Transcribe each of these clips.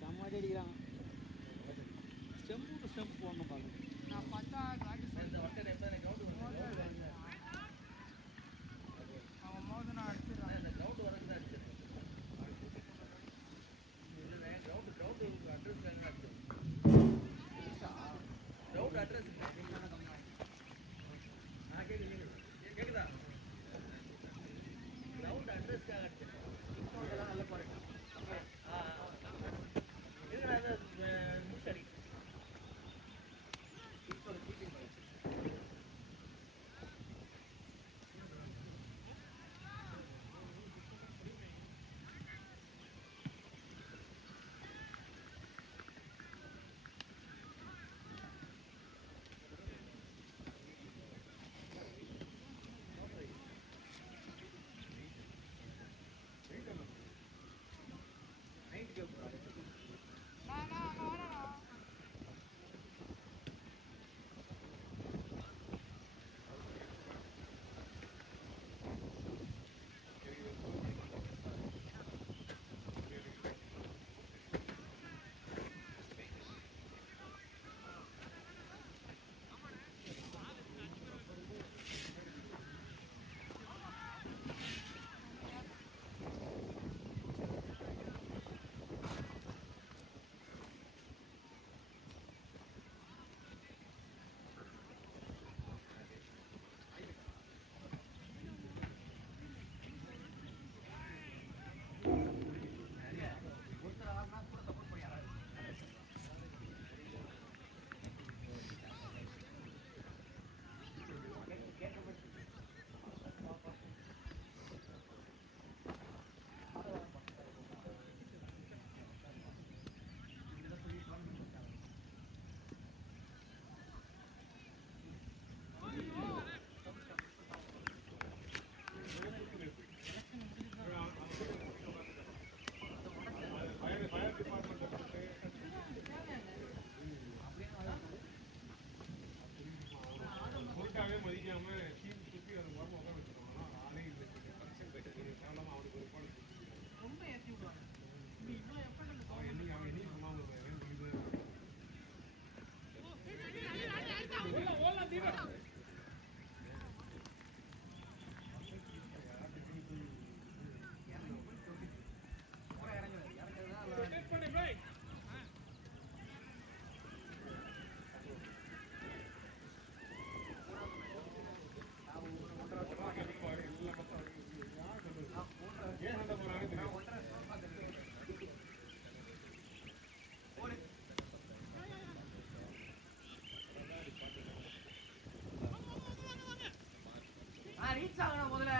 செம்மடி அடிக்கிறாங்க. ஸ்டெம்புக்கு ஸ்டெம்ப் போடணும் பாருங்க. நான் பார்த்தா அவன் மோது நான் அடிச்சிடறேன். அந்த கிரவுண்ட் வரக்கு தான் அடிச்சிருக்கேன். இல்லை கிரவுண்ட் அட்ரஸ் கிரவுண்ட் அட்ரஸ் கேக்குதா? கிரவுண்ட் அட்ரஸ்க்காக அடிச்சிருக்கேன். நல்ல பாருங்க. சரி மதிக்காம டீம் சுற்றி அதை உரமா உட்கார வச்சுட்டோம்னா ஆளே இல்லை. காரணம் அவனுக்கு ஒரு பாடு ரொம்ப ஏற்றி விடுவாங்க. அவன் என்னையும் சொன்னாங்க ரீச் ஆகணும் முதல்ல.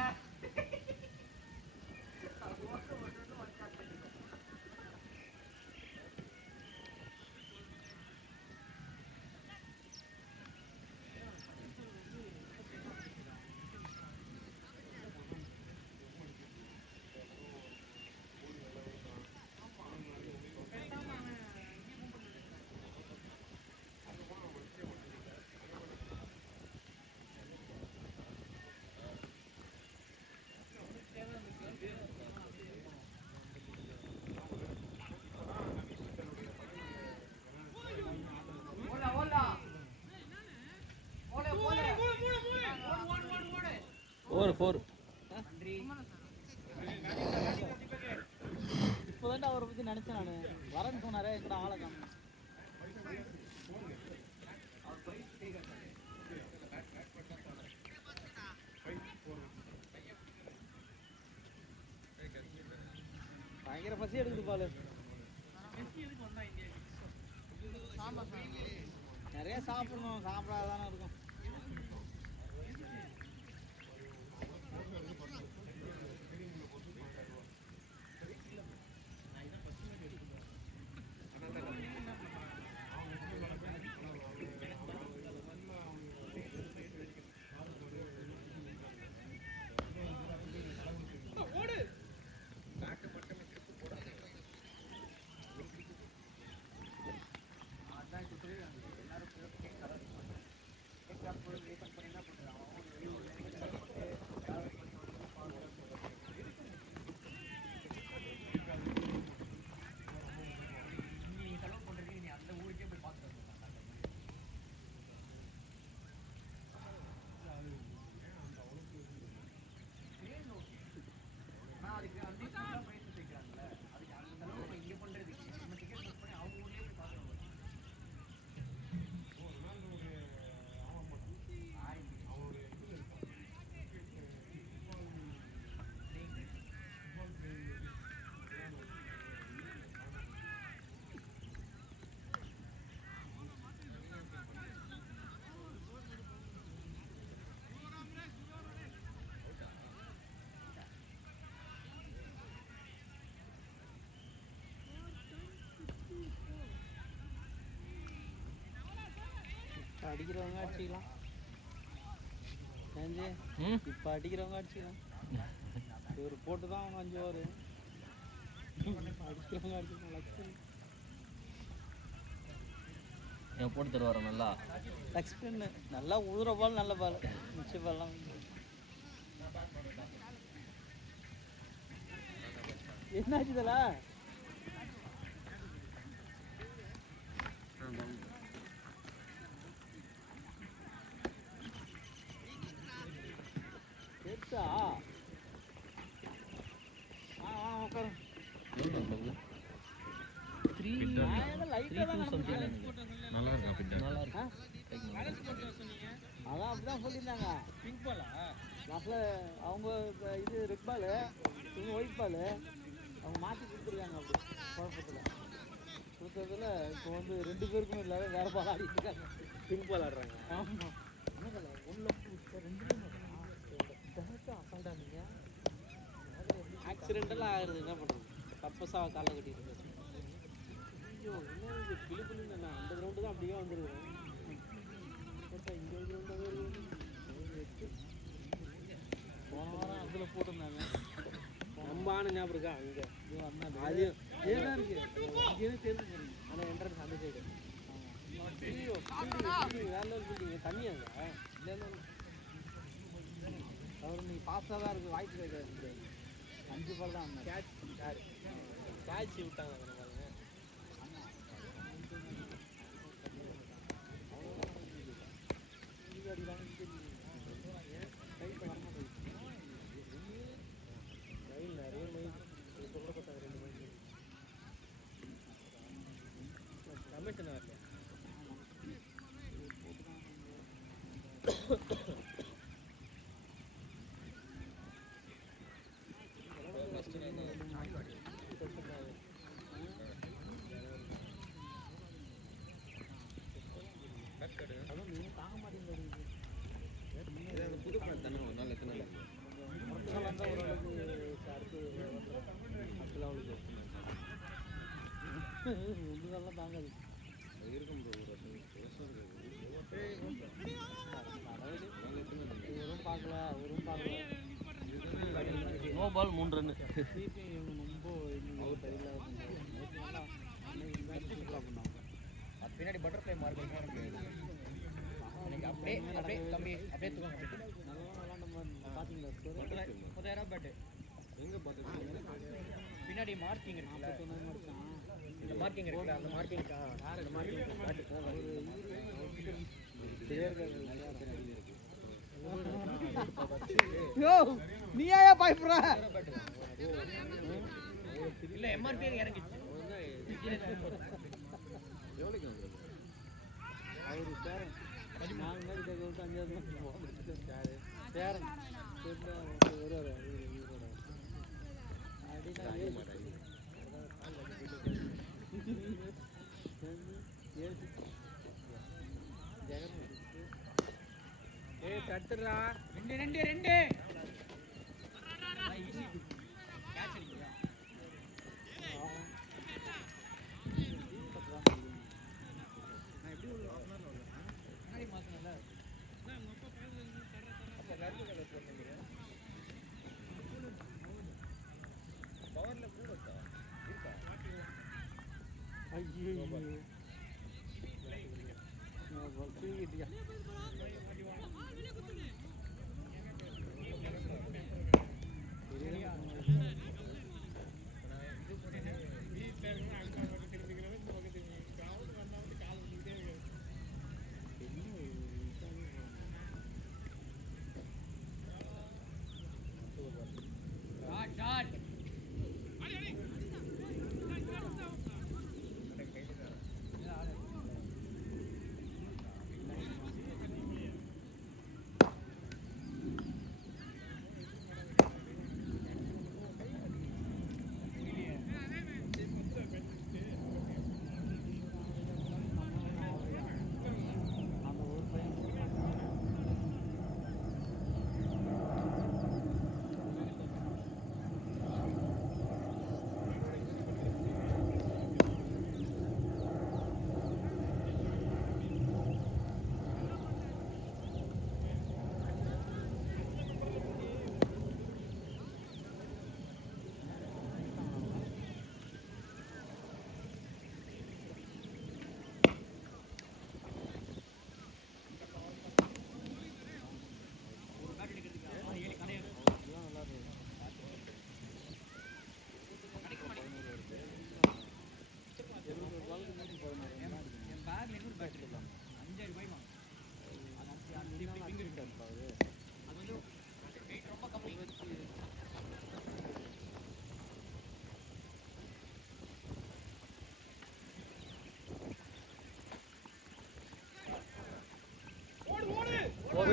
ஃபோர் இப்போதான் அவரை பற்றி நினச்சேன் நான். வரேன்னு சொன்னாரே எங்கட ஆளை காணும். பயங்கர பசி எடுக்குது பாலு. நிறைய சாப்பிடணும், சாப்பிடாதானே இருக்கும். அடிக்கிறவங்க அடிச்சிக்கலாம். இப்போ அடிக்கிறவங்க அடிச்சிக்கலாம். இவர் போட்டு தான் அவங்க 5 ஓவர் அடிக்கிறவங்க அடிச்சிக்கலாம். என் போட்டு தருவார நல்லா லக்ஷ்மன் நல்லா உழுற பால், நல்ல பால், மிச்ச பால்லாம் என்னாச்சுதலா கேட்டா உட்காரு. அதான் அப்படிதான் சொல்லியிருந்தாங்க. பிங்க் பாலா லாஸ்ட்டில் அவங்க இது ரெட் பாலு, இவங்க ஒயிட் பாலு அவங்க மாற்றி கொடுத்துருக்காங்க. அப்படி குழப்பத்தில் கொடுத்ததில் இப்போ வந்து 2 பேருக்குமே இல்லாத வேறு பால் ஆடிட்டு இருக்காங்க. பிங்க் பால் ஆடுறாங்க. ஆமாம் என்ன ஒன்று 2 அசால்ட்டாக நீங்கள் ஆக்சிடென்டெல்லாம் ஆகுறது என்ன பண்ணுறது? தப்பஸாக காலை கட்டிட்டு இருக்கு. ஐயோ என்ன இது பிலுபிலுன்னு என்ன அந்த கிரவுண்டு தான் அப்படியே வந்துருக்கேன். இந்த கிரவுண்டாகவே போன வாரம் அதில் போட்டிருந்தாங்க. நம்ம ஆன ஞாபகம் இருக்கா? அங்கே அது ஏதான் இருக்கு இங்கேயே தெரிஞ்சு. ஆனால் என்ட்ரன்ஸ் அந்த சைடு. ஐயோ வேலை பில்டிங் தண்ணியாங்க இல்லை இல்லை அவர் நீங்கள் பாஸ்டாக தான் இருக்குது. வாய்ப்பு கிடைக்காது. 5 பால் தான் கேட்ச் விட்டாங்க. இதெல்லாம் தாங்காது. ஒரும் பார்க்கல ஒரும் பார்க்கல. No ball 3 run. ரொம்ப பின்னாடி பட்டர்ஃப்ளை மார்க் அப்படியே அப்படியே தம்பி அப்படியே தூங்க. பார்த்தீங்களா? 10,000 பேட்டு எங்கே பார்த்து பின்னாடி மார்க்கிங் இருக்குல்ல, இந்த மார்க்கிங் இருக்குல்ல, அந்த மார்க்கிங் அந்த மார்க்கிங் நீ ஏன் பயப்படுற? இல்லை எம்ஆர்பி இறங்கிச்சு. எவ்வளோக்கு அவரு சேரன் 4 மேட்ச் 5 சேரன் வருவார். தட்டுறா 2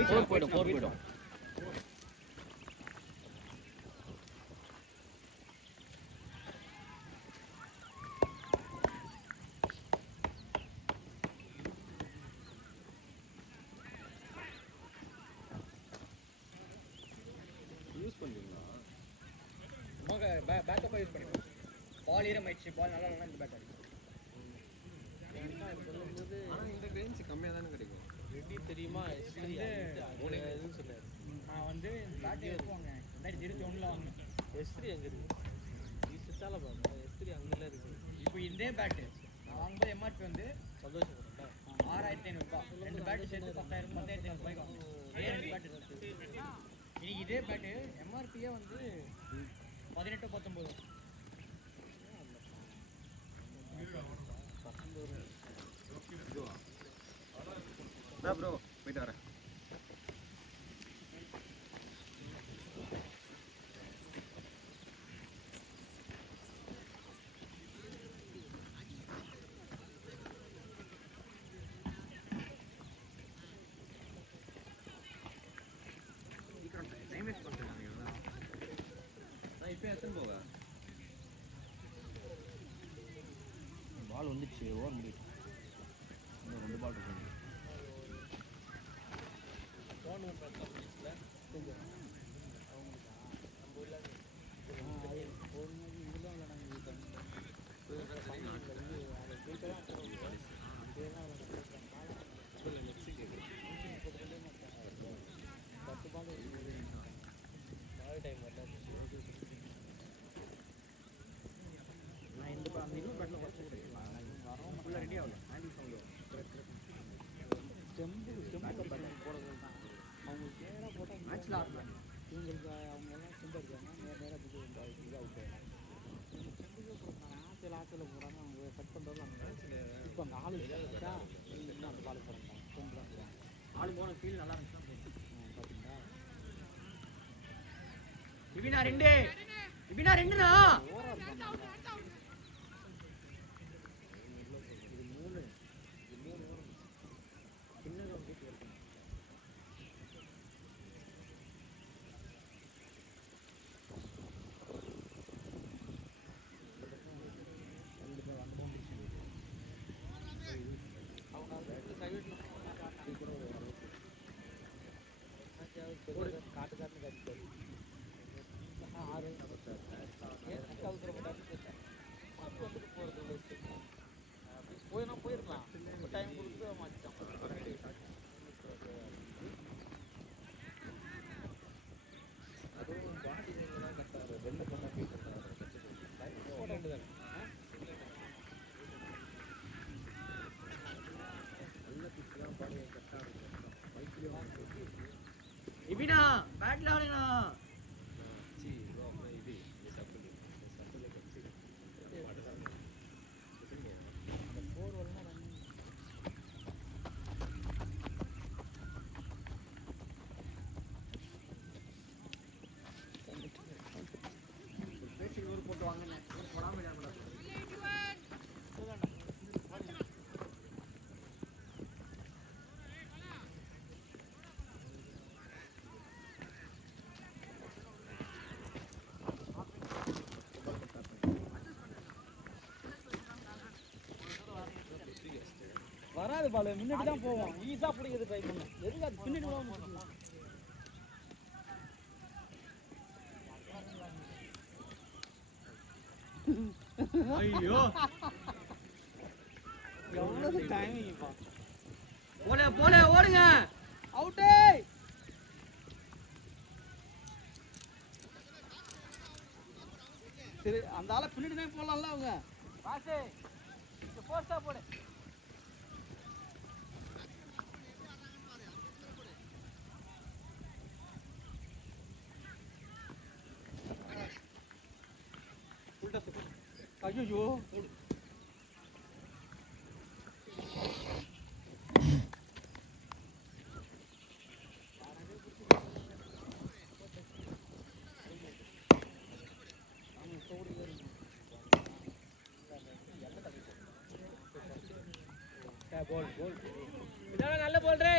போயிடும் யூஸ் பண்ணுவீங்களா? பேக்கப்பாக யூஸ் பண்ணிக்கலாம். பால் ஈரமாயிடுச்சு, பால் நல்லா இல்லைனா இந்த பேக் அடிக்கும். சொல்லும்போது ஆனால் இந்த ரேஞ்ச் கம்மியாக தானே கிடைக்கும். எப்படி தெரியுமா எதுவும் சொன்னார். நான் வந்து பேட்டை எடுத்துவாங்க 2021 வாங்கினேன். எஸ்திரி எங்கே இருக்குது? நீ சுத்தால பாருங்க, எஸ்திரி அங்கெல்லாம் இருக்குது. இப்போ இதே பேட்டு நான் வாங்கும்போது எம்ஆர்பி வந்து சந்தோஷப்படுறா 6500 2 பேட்டு சேர்த்து 10,000 10,500 வாங்கும். இதே 2 பேட்டு இன்னைக்கு இதே பேட்டு எம்ஆர்பியே வந்து 18-19. ப்ரோ போயிட்டு வரேன். டைம் வேஸ்ட் பண்ணுறாங்க. நான் இப்போ எத்தனை போவேன்? பால் வந்துச்சு, ஓவர் முடியும். இன்னும் 2 பால் இருக்கு. ஃபோன் பண்ணுறேன் கொஞ்சம் அவங்களுக்கு நம்ம ஊரில் அது ஒரு மாதிரி இதெல்லாம் விளாடாங்க. ஃபைனலில் வந்து அதை ஜெயிக்கலாம் இதெல்லாம் போட்டுக்கிட்டே மாட்டாங்க. 10 பால் நாலு டைம் வரல. நான் இந்த அந்த இன்னும் பேட்டில் குறைச்சி கொடுத்துக்கலாம். வரவும் ஃபுல்லாக ரெடி ஆகல. ஹேண்டில் சவுண்டு ஸ்டெம்பு பேட்டில் போடுறது தான் அவங்களுக்கு நேராக போட்டால் மேட்ச்சில் ஆடலாம். இவங்களுக்கு அவங்க எல்லாம் ஸ்டெம்பு அடிக்காங்க. நேராக போட்டு இது அவுட் ஆகிடும். ஸ்டெம்புக்கே போடுறாங்க. ஆற்றுல போகிறாங்க. அவங்க கட் பண்ணுறது அந்த இப்போ அந்த ஆளு இருக்கா இன்னும் அந்த பால் போகிறாங்க. ஸ்டெம்பு தான் போகிறாங்க. ஆள் போன ஃபீல் நல்லா இருந்துச்சு தான் போகும். பார்த்தீங்களா இபினா 2ண்ணா ஓவராக இருக்காங்க. இது 3 ஓரம் சின்னதாக போயிட்டு இருக்கும். அவங்க சைடில் காட்டு காட்டிப்பாரு 6 அவுத்துற மாட்டாரு வந்துட்டு போகிறது போயினா போயிருக்கலாம். டைம் கொடுத்து மாற்றிட்டான். அதுவும் பாடி தான் கரெக்டாக வெளில பண்ண ஃபீல் பண்ணுறாங்க. இம்பார்ட்டன்ட் தானே. நல்ல பிச்சுலாம் பாடி கரெக்டாக இருக்கும். பைக்லேயும் இபினா பேட்டில் ஆடுங்கண்ணா. சி அப்புறம் இது சப்பல் கட்சி அந்த 4 வரலாம் ரன்னிங். பேச்சு ஊர் போட்டு வாங்கினேன். போடாமல் விளையாட வராது பால் முன்னாடி தான் போவோம். ஈஸாக பிடிக்கிறது ட்ரை பண்ணும். எதுக்கு அது பின்னாடி போகாமல் ஐயோ எவ்வளவு டைமிங்ப்பா. போல ஓடுங்க. அவுட்டே. சரி அந்த ஆளை பின்னாடி தான் போடலாம்ல அவங்க. பாசே போஸ்டா போடு. ஐயோ நல்ல போல் ரே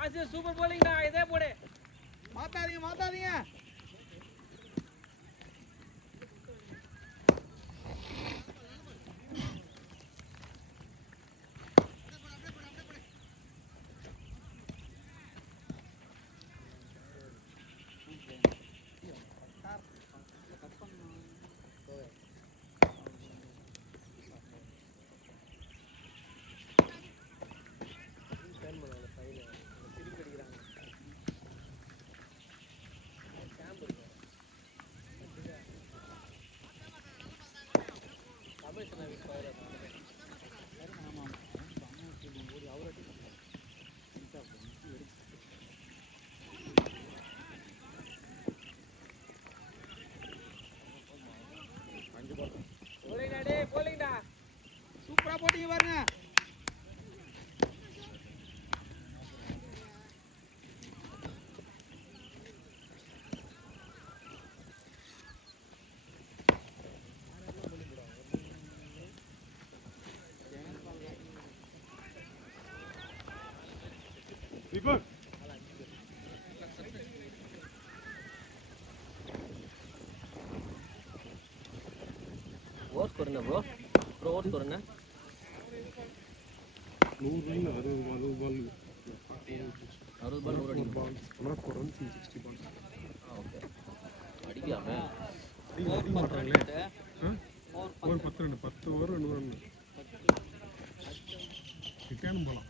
பாஸ் சூப்பர் போலிங்டா இதே போடு மாத்தாதீங்க போலிங்டா சூப்பரா போட்டீங்க பாருங்க. தீபக் ஓவர் ஸ்கோர் என்ன ப்ரோ ஓவர் ஸ்கோர் என்ன 100 run 60 ball 60 பால் 100 அடி not 4 runs in 60 balls. Okay அடிக்கலாமே அடி மாட்டாங்களே. ஒரு 10 ரன் 10 ஓவர் 100 ரன் ரிட்டர்ன் போலாம்.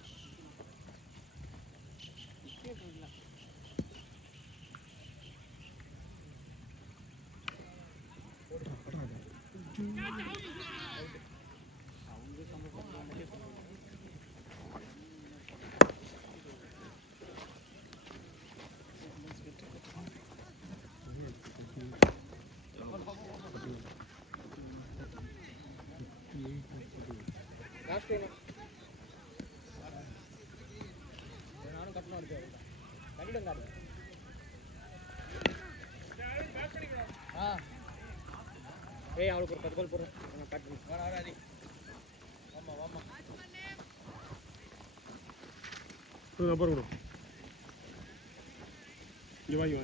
லாஸ்ட் டைம் நானும் கட்டணும் இருக்கு கட்டிடுங்க ஏய் அவளுக்கு ஒரு 10 பால் போடுறேன் கட் பண்ணி வராதி வாமா நம்பர் கொடு. இங்க வாங்க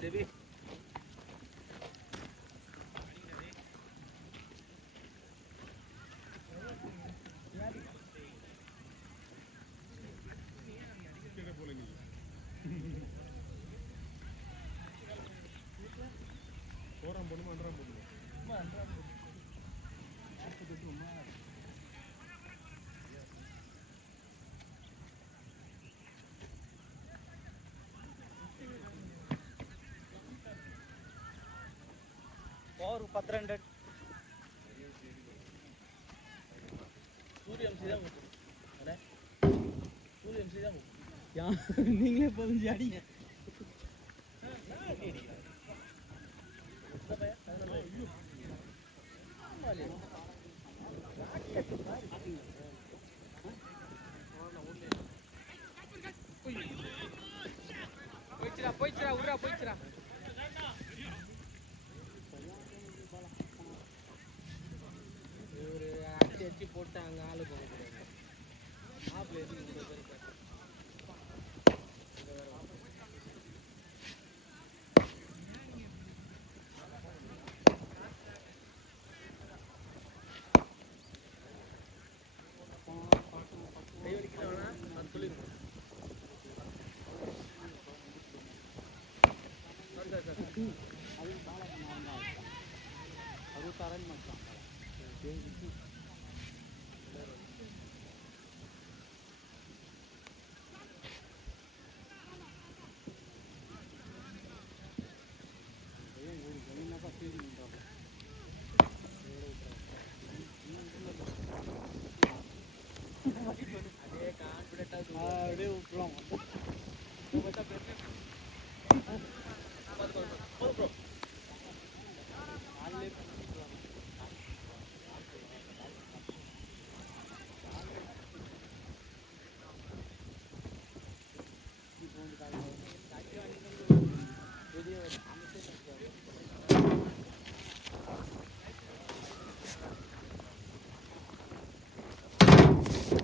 Devi. और 1200 सूर्य एमसी தான் அட सूर्य एमसी தான் யா நீங்களே பதிஞ்சு அடிங்க போயிச்சுடா உட்றா போயிச்சுடா அடிச்சு போட்டாங்க ஆளு போக கூடாது ஆப்ல எதுக்கு இந்த பேர் அப்படியே விட்டுருவோம்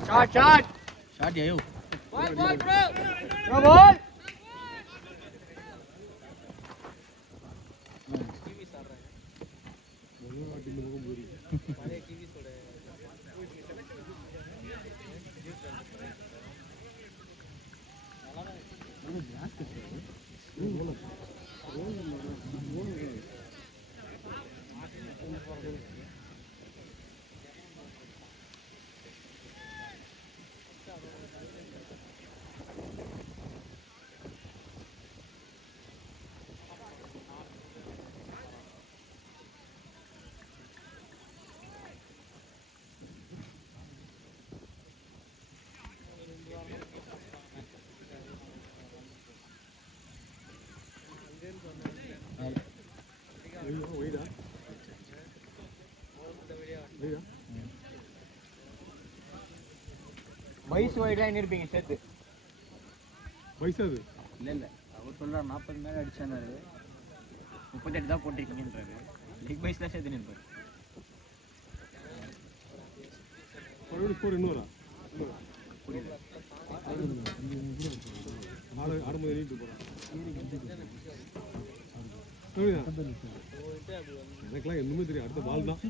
ஷாட் ஐயோ பால் வயசு வைடா என்ன இருப்பீங்க சேர்த்து வயசு அது இல்லை அவர் சொல்கிறார் 40 மேலே அடிச்சானாரு 38 தான் போட்டிருக்கீங்கன்றாரு லெக் பைஸ் தான் சேர்த்து நிற்பார் ஸ்கோர் இன்னொரு புரியல ஆடும்போது எண்ணிட்டு போகிறான் எனக்குலாம் இன்னுமே தெரியும் அடுத்த பால் தான்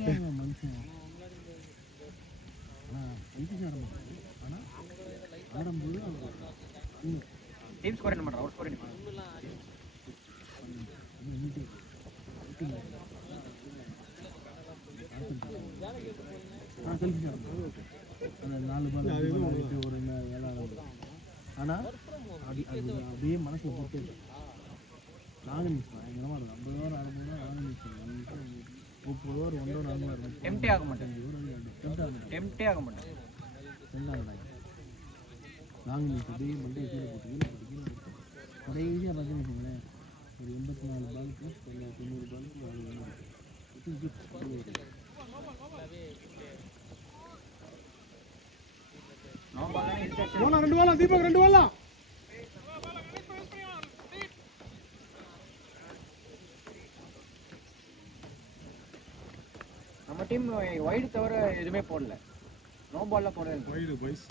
டீம் ஸ்கோர் என்ன பண்ணுறா அவர் ஸ்கோர் என்ன ஆனால் அப்படியே மனசில் போட்டு நாங்கள் நிற்கலாம் எங்கேமா இருக்கும் 50 ஓவர் 60 ஓவர் நாங்கள் நிற்கலாம் 30 ஓவர் 1 ஓவர் 4 ஓவர் டெம்ப்டே ஆக மாட்டேன் டெம்ப்டே ஆக மாட்டேன் ரெண்டாவது நாங்கள் நிற்க அப்படியே மண்டே கீழே போட்டு கடைசியாக பார்த்தீங்கன்னு வச்சுங்களேன் ஒரு 84 பால் ப்ளஸ் 90 பாலுக்கு 2 பாலா தீபக் 2 பாலா நம்ம டீம் வைடு தவிர எதுவுமே போடல நோ பால்லாம் போடல வைடு பைஸ்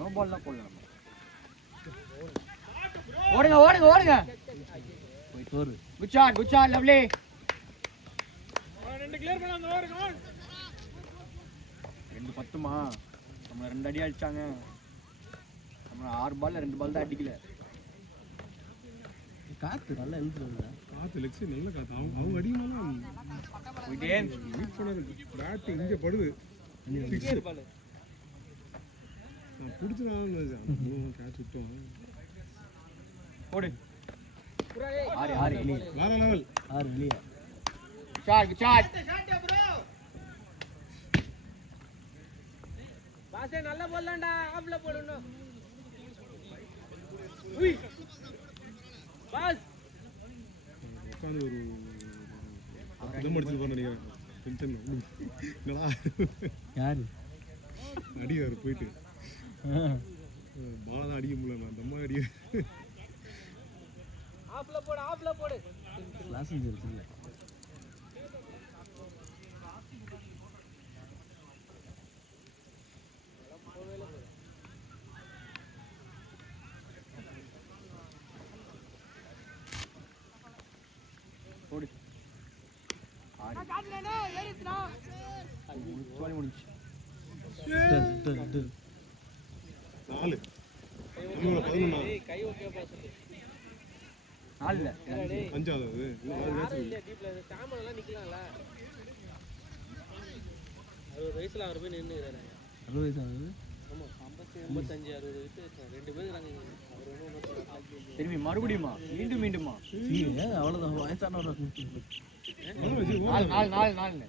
நோ பால்லாம் போடல நம்ம ஓடுங்க ஓடுங்க ஓடுங்க குட் ஷாட் லவ்லி ரெண்டு கிளியர் பண்ண அந்த ஓவர் கமான் 2 பத்துமா நம்ம 2 அடி அடிச்சாங்க நம்ம 6 பால்ல 2 பால் தான் அடிக்கல காற்று நல்லா எழுத்துருங்க காற்று லெக்ஸி நல்ல காற்று அவங்க அடிக்கணும் போயிட்டே மீட் பண்ணது பேட் இங்கே படுது நான் பிடிச்சதான் கேட்ச் விட்டோம் போடு 6 வெளியே வேற லெவல் 6 வெளியே ஷாட் பாசே நல்ல போடலாம்டா ஆப்ல போடணும் உய் பாஸ் உட்காந்து ஒரு தம் அடிச்சு போற நினைக்கிறேன் டென்ஷன் என்னடா யாரு அடிக்காரு போயிட்டு பால தான் அடிக்க முடியல நான் தம்மா அடிக்க ஆப்ல போடு லாஸ்ட் இருக்குல்ல போடு 6 முடிஞ்சு 4 இன்னொரு 11 கை ஓகே பாஸ் 4 இல்ல 5ஆவது இல்ல டீப்ல சாமன் எல்லாம் நிக்கலாம்ல 60 வயசுல அவர் போய் நின்னுறாரு 60 வயசு ஆகுது ஆமா 55 60 வயசு ரெண்டு பேர் இருக்காங்க அவர் ஒண்ணு திரும்பி மறுபடியுமா மீண்டுமா அவ்வளோதான் வயசானவரை நாலு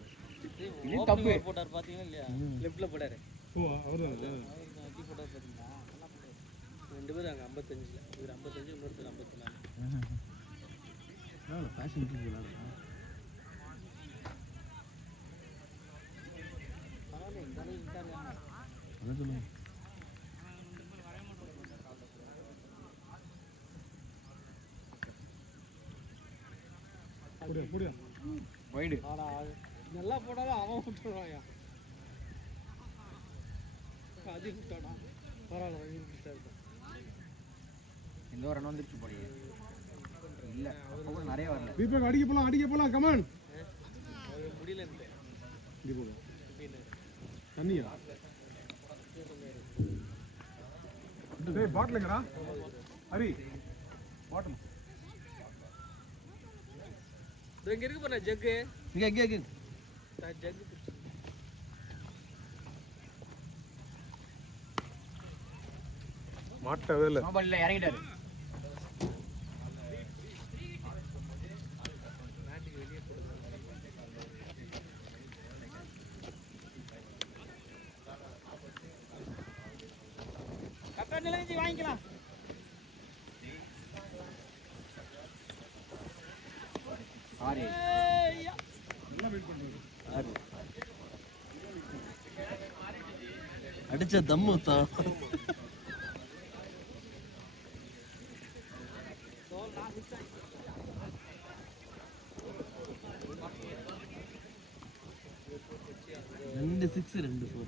இது தப்பு போட்டார் பாத்தீங்களா இல்லையா லெஃப்ட்ல போட்டாரு ஓ அவர்தான் அடி போட்டார் பாத்தீங்களா ரெண்டு பேர் அங்க 55ல இவர் 55 இன்னொருத்தர் 54 ஃபேஷன் விளாடுறா பரவாயில்ல இந்த அளவுக்கு இருக்காரு அதான் சொல்லுங்க போடியா வைடு நல்லா போடாத அவன் விட்டுருவாயா இந்த ஒரு ரன் வந்துருச்சு போலயே. இல்லை அப்போ கூட நிறைய வரல. தீபக் அடிக்க போலாம் கமான். முடியல தண்ணியா டேய் பாட்டிலுங்கடா ஹரி பாட்டில் இங்க இருக்கு பாரு ஜக்கு. இங்கே நான் ஜக்கு மாட்டவே இல்லை. மொபைல்ல இறங்கிட்டாரு. வாங்கிக்கலாம். அடிச்ச தம்மு தான். ரெண்டு 6 2 4.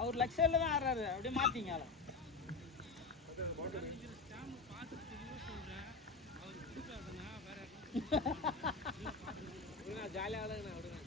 அவர் லக்ஸர்ல தான் ஆடுறாரு. அப்படியே மாத்திங்க ஆள. ஜாலியாக ஆளுங்க விடுங்க.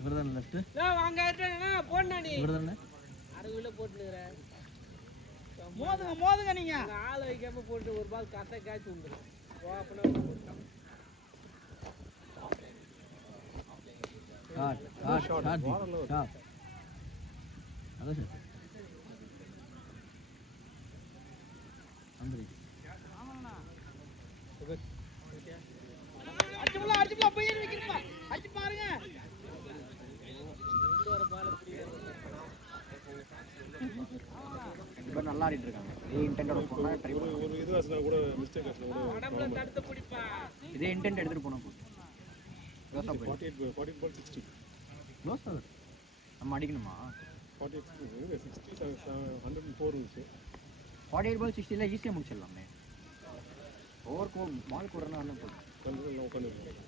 இவர்தான் லெஃப்ட். வாங்க போடா நீ. இவர்தானே அறுவில போட்டுனுறேன். மோதுங்க நீங்க. ஆள வைக்காம போட்டு ஒரு பால் கரெக்டா கேட்ச் வந்துடும். ஷாட் அதான் சார். அடிச்சுல போய் வைக்கிறப்பா. அடிச்சு பாருங்க. நல்லா ஆடிட்டு இருக்காங்க. இன்டென்டோட போனா ட்ரை பண்ணு. ஒரு இது ஆச்சுனா கூட மிஸ்டேக் ஆச்சுனா கூட உடம்புல தடுத்து பிடிப்பா. இதே இன்டென்ட் எடுத்துட்டு போனா போதும். 48 பால் 60. க்ளோஸ் ஆகுது. நம்ம அடிக்கணுமா? 48 60 104 இருந்துச்சு. 48 பால் 60 ல ஈஸியா முடிச்சிடலாமே. ஓவர் பால் போடுறனா என்ன போடுறது? கொஞ்சம் உட்காந்துருக்கோம்.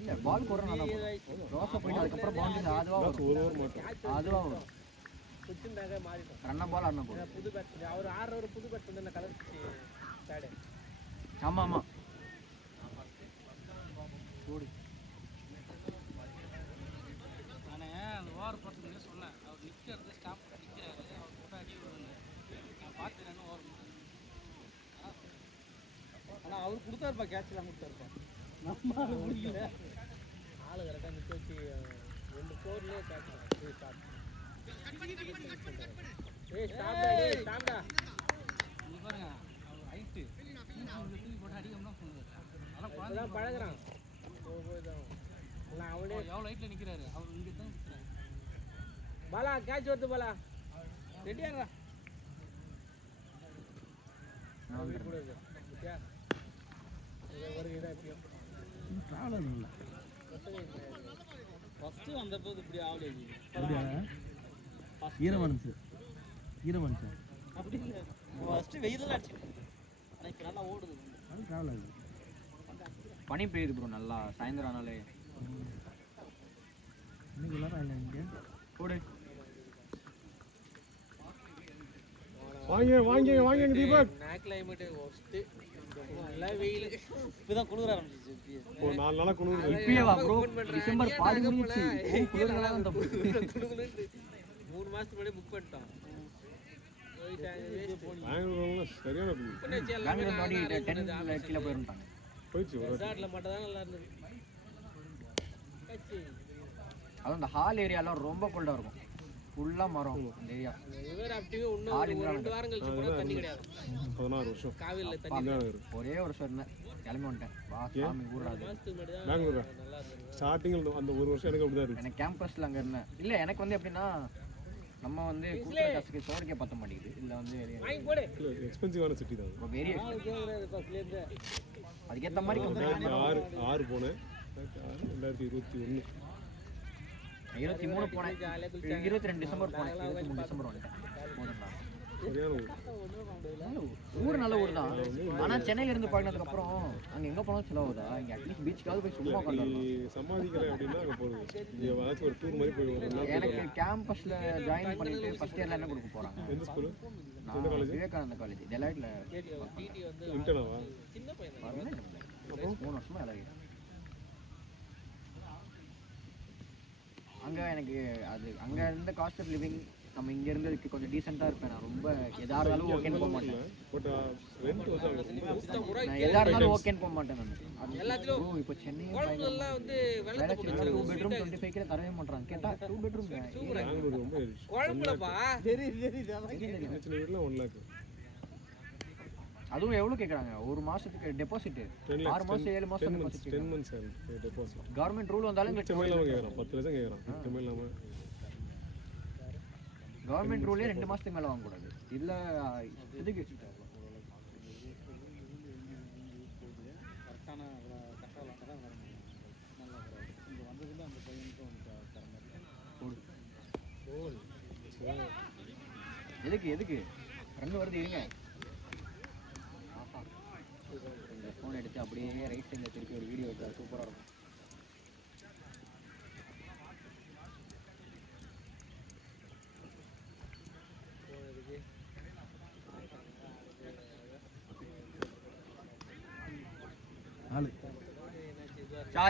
இல்ல பால் போடுறனா என்ன ரோஸா போயிட்டு அதுக்கப்புறம் பவுண்டரி அதுவா ஒரு ஓவர் மட்டும் அதுவா வரும். சுத்திண்டாக மாறிடும். ரன்ன பால் அண்ணா போடும். புது பேட் அவர் ஆடுற புது பேட் பண்ண கலர் பேட். ஆமா ஆமா ஓடி. நானே அந்த ஓவர் போட்டதுன்னு சொன்னேன். அவர் நிக்கிறது ஸ்டாப் நிக்கிறாரு. அவர் போட்டு அடி விடுங்க. நான் பார்த்துறேன்னு ஓவர் போட்டேன். ஆனா அவர் கொடுத்தாருப்பா கேட்ச்லாம் கொடுத்தாருப்பா. நம்ம முடியல. ஆளு கரெக்டா நிக்க வச்சு 2 4லயே கேட்ச். ஸ்டாப். ஸ்டாப்டா. இங்க பாருங்க. அவர் ஹைட். தூக்கி போட்டு அடிக்கணும்னா பண்ணுவாரு. அதெல்லாம் குழந்தை பழகுறான். போய்தான். இல்ல அவனே எவ்வளவு ஹைட்ல நிக்கிறாரு. அவர் இங்க தான் நிக்கிறாரு. பாலா கேட்ச் வருது பாலா. ரெடியாடா. நான் கூட இருக்கு. ஓகே. ஒரு இதா இருக்கு. டிராவலர் இல்ல. ஃபர்ஸ்ட் வந்தப்போ இப்படி ஆவலேஜ். ஈரமனசு. அப்படி இல்ல. ஃபர்ஸ்ட் வெயில்ல அடிச்சு. ஆனா இப்ப நல்லா ஓடுது. அது டிராவலர். பனி பெய்யுது ப்ரோ நல்லா சாயந்தரம் ஆனாலே. இன்னைக்கு எல்லாரும் இல்ல இங்க. ஓடு. வாங்க தீபக். நான் கிளைமேட் ஒஸ்ட். நல்லா வெயில். இப்பதான் குளிர ஆரம்பிச்சிச்சு. ஒரு 4 நாளா குளிருது. இப்பயே வா ப்ரோ. டிசம்பர் பாதி முடிஞ்சிச்சு. குளிரலாம் அந்த 3 மாசத்துக்கு முன்னாடி புக் பண்ணிட்டோம். பெங்களூர்ல சரியான குளிர். பெங்களூர் பாடி 10 கிலோ போயிருந்தாங்க. போயிடுச்சு ஒரு ரெசார்ட்ல மட்டும் தான் நல்லா இருந்தது. அதுவும் இந்த ஹால் ஏரியாலாம் ரொம்ப கோல்டா இருக்கும். ஃபுல்லாக மரம் அந்த ஏரியா. இவர் அப்படியே இன்னும் ஒரு 2 வாரம் கழிச்சு போனால் தண்ணி கிடையாது. 16 வருஷம் காவிரியில் தண்ணி ஒரே வருஷம் இருந்தேன், கிளம்பி வந்துட்டேன். வா சாமி ஊராது. மாதத்துக்கு முன்னாடி தான் பெங்களூரா நல்லா இருந்தது. ஸ்டார்டிங்கில் அந்த ஒரு வருஷம் எனக்கு அப்படி தான் இருக்கு. எனக்கு கேம்பஸில் அங்கே இருந்தேன். இல்லை எனக்கு வந்து எப்படின்னா நம்ம வந்து கூப்பிட்ற காசுக்கு சோறுக்கே பத்த மாட்டேங்குது. இல்லை வந்து வாங்கி போடு. இல்லை எக்ஸ்பென்சிவான சிட்டி தான். வெரி அதுக்கேற்ற மாதிரி கொஞ்சம் 2006 போனேன். 2021 23 போனேன், 22 டிசம்பர் போனேன், 23 டிசம்பர் வந்துட்டேன். போதுங்களா? சரியான ஊர். ஊர் நல்ல ஊர் தான். ஆனால் சென்னையில இருந்து பார்க்கறதுக்கப்புறம் அங்கே எங்கே போனாலும் செலவுதா? இங்கே அட்லீஸ்ட் பீச்சுக்காவது போய் சும்மா நீ உட்காந்து சம்பாதிக்கிறேன் அப்படின்னா அங்கே போடுவேன். நீ ஏதாச்சும் ஒரு டூர் மாதிரி போய் ஒரு 2 நாள் எனக்கு கேம்பஸில் ஜாயின் பண்ணிட்டு ஃபர்ஸ்ட் இயரில் என்ன கொடுக்க போகிறாங்க? எந்த ஸ்கூலு? நான் விவேகானந்தா காலேஜ் டெலாய்ட்ல டிடி வந்து இன்டர்னாவா? சின்ன பையன் தான். 3 வருஷமா எல்லாரும் அங்கே எனக்கு அது அங்கே இருந்த காஸ்ட் ஆஃப் லிவிங் நம்ம இங்கே இருந்ததுக்கு கொஞ்சம் டீசெண்டாக இருப்பேன். நான் ரொம்ப எதா இருந்தாலும் ஓகேன்னு போக மாட்டேன். பட் ரெண்ட் வந்து அங்கே ரொம்ப நான் எதா இருந்தாலும் ஓகேன்னு போக மாட்டேன். நான் எல்லாத்துலயும் ஓ இப்போ சென்னை குழம்புலாம் வந்து வெள்ளத்தை போட்டு 2 பெட்ரூம் 25 தரவே மாட்டாங்க. கேட்டால் 2 பெட்ரூம் பெங்களூர் ரொம்ப ஏறிடுச்சு. குழம்புலப்பா சின்ன சின்ன வீடுலாம் 1 lakh. அதுவும் எவ்வளோ கேட்குறாங்க ஒரு மாதத்துக்கு டெபாசிட்? 6 மாதம் 7 மாதம் 10 months டெபாசிட். கவர்மெண்ட் ரூல் வந்தாலும் மிச்சமே இல்லாமல் கேட்குறான். 10 லட்சம் கேட்குறான். மிச்சமே இல்லாமல் கவர்மெண்ட் ரூலே 2 மாதத்துக்கு மேலே வாங்கக்கூடாது. இதில் இதுக்கு எதுக்கு எதுக்கு 2 வருது இருங்க. இந்த ஃபோன் எடுத்து அப்படியே ரைட் சைடில் திருப்பி ஒரு வீடியோ எடுத்தால் சூப்பராக இருக்கும்.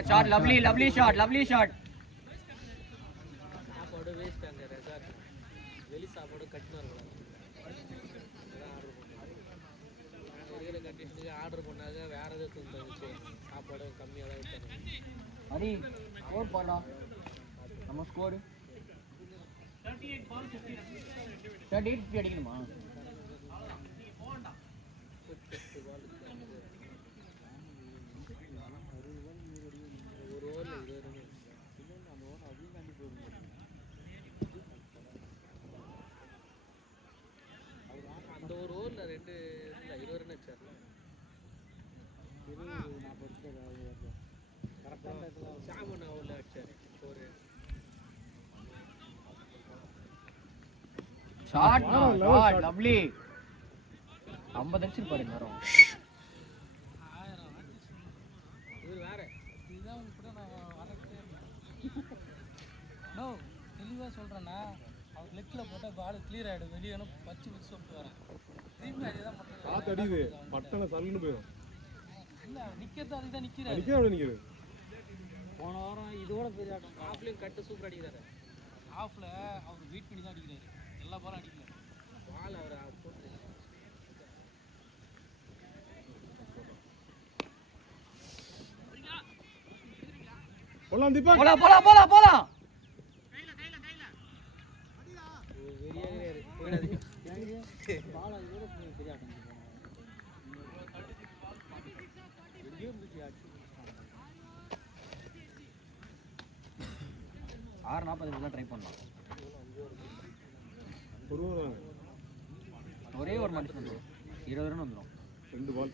Shot lovely shot. சாப்பாடு வேஸ்ட் அங்கே ரெசார்ட் வெளி சாப்பாடு கட்டினா இருக்கிற கண்டிஷனுக்கு ஆர்டர் பண்ணாங்க வேற எதாவது தந்துச்சு சாப்பாடு கம்மியாக தான் விட்டாங்க. ஹரி ஸ்கோர் பாடா. நம்ம ஸ்கோர் 38 அடிக்கணுமா? ஒரு ஓவரில் 20 ரன். அந்த ஒரு ஓவரில் 2 20 ரன் வச்சார். சாமன் ஓவரில் அடிச்சார் ஒரு ஷாட் லவ்லி 50 அடிச்சிருப்பாரு நேரம். இவர் வேற இதுதான் கூட நான் வரக்கே நோ தெளிவாக சொல்கிறேன்னா அவர் லெக்கில் போட்டால் பால் கிளியர் ஆகிடும். வெளியே பச்சு சொல்லிட்டு வரேன். திரும்பி அதே தான் பண்ணுறது. காற்று அடிக்குது பட்டனை சல்லுன்னு போயிடும். இல்லை நிற்கிறது அதுக்கு தான் நிற்கிறாரு. அடிக்க அப்படி நிற்குது. போன வாரம் இதோட பெரிய ஆட்டம். ஆஃப்லையும் கட்டு சூப்பர் அடிக்கிறாரு. ஆஃபில் அவர் வெயிட் பண்ணி தான் அடிக்கிறாரு. எல்லா பாலும் அடிக்கல. பால் அவர் போட்டு போலாம் தீபா. போலாம் பால் அதோட பெரிய ஆட்டம். 6:45 ட்ரை பண்ணலாம். ஒரு ஓவர் தாங்க. ஒரே ஒரு மேட்ச் பண்ணுறோம். 20 ரன் வந்துடும். 2 பால்.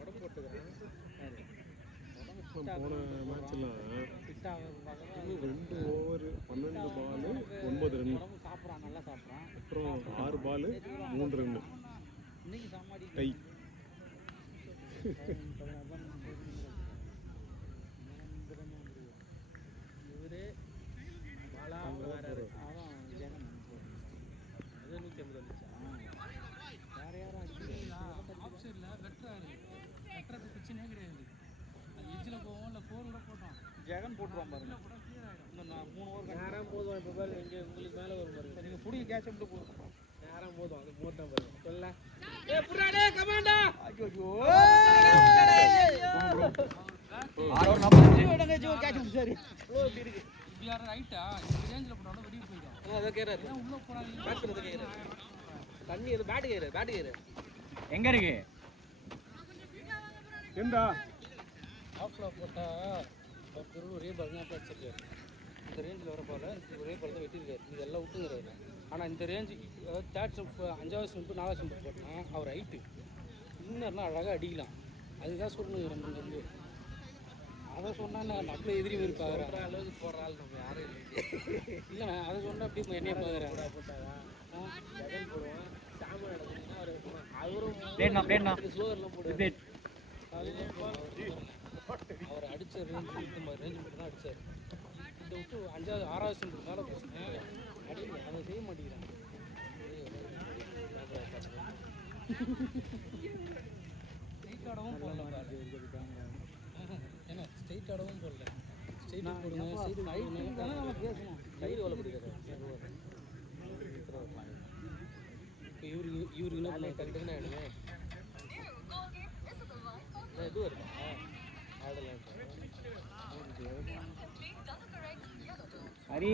உடம்பு போட்டுக்கிறேன். போன மேட்ச்லாம் 2 ஓவர் 12 பால் 9 ரன். சாப்பிட்றான், நல்லா சாப்பிட்றான். அப்புறம் 6 பால் 3 ரன். இன்னைக்கு சாமாடி டை. இவரு பாலா வேறாரு. அதான் ஜெகன் அது 150 வந்துச்சா? வேறு யாரும் அடிக்கல. ஆஃப் சைடில் வெட்டுறது பிரச்சனையே கிடையாது. அது எஜ்ஜில் போவோம் இல்லை 4 கூட போட்டோம். ஜெகன் போட்டுருவான் பாருங்க. கூட கிளியர் ஆகிடும். இன்னும் நான் 3 ஓவர் நேரம் போதும். இப்போ பாரு இங்கே உங்களுக்கு மேலே வரும் பாருங்க. நீங்கள் பிடிக்க கேட்ச் மட்டும் போதும். நேரம் போதும். அது மோட்டான் பாருங்க. சொல்ல ஏ புறாடே கமாண்டா. ஐயோ 6 ஓவர் 45 கேட்ச் சரி. இவ்வளோ இப்படி இருக்கு. யார் ரைட்டா இந்த ரேஞ்சில் போட்டோட வெளியே போயிடும். அதை கேட்குறாரு ஏன் உள்ளே போகிறாங்க? பேட் பண்ணுறது கேட்குறாரு. தண்ணி எது பேட்டு கேட்குறாரு. எங்க இருக்கு ஏண்டா ஆஃபில் போட்டால் ஒரு ஒரே பால் தான் அடிச்சிருக்காரு. இந்த ரேஞ்சில் வர பால் ஒரே பால் தான் வெட்டியிருக்காரு. இது எல்லாம் விட்டுங்கிறாரு. ஆனால் இந்த ரேஞ்சு தேர்ட் ஸ்டெப் 5வது ஸ்டெப்பு 4வது ஸ்டெப்பு போட்டால் அவர் ஹைட்டு இன்னர்னா அழகாக அடிக்கலாம். அதுதான் சொல்லணும் நம்ம வந்து அதை சொன்னால் நம்மள எதிரி மாதிரி பார்க்குறேன் அளவுக்கு போடுற ஆள் நம்ம யாரும் இல்லைண்ணா. அதை சொன்னால் அப்படி என்னைய பார்க்குறேன் போட்டாதான் ஜெகன் போடுவேன். சாமி நடக்குதுன்னா அவரும் ஸ்லோவரில் போடுவார். அவர் அடித்த ரேஞ்சு இந்த மாதிரி ரேஞ்சு மட்டும் தான் அடித்தார். இதை விட்டு 5வது 6வது ஸ்டெப்பு மேலே போச்சுன்னா அடிக்கல. அதை செய்ய மாட்டேங்கிறான். ஸ்ட்ரைட் ஆடவும் போடல. ஏன்னா ஸ்ட்ரைட் ஆடவும் போடல. ஸ்ட்ரைட் போடுங்க சைடு பேசணும். சைடு வலை பிடிக்காது. இப்போ இவருக்கு என்ன பண்ண கரெக்டாக ஆகிடுங்க. இது வருதா ஆடலாம் ஹரி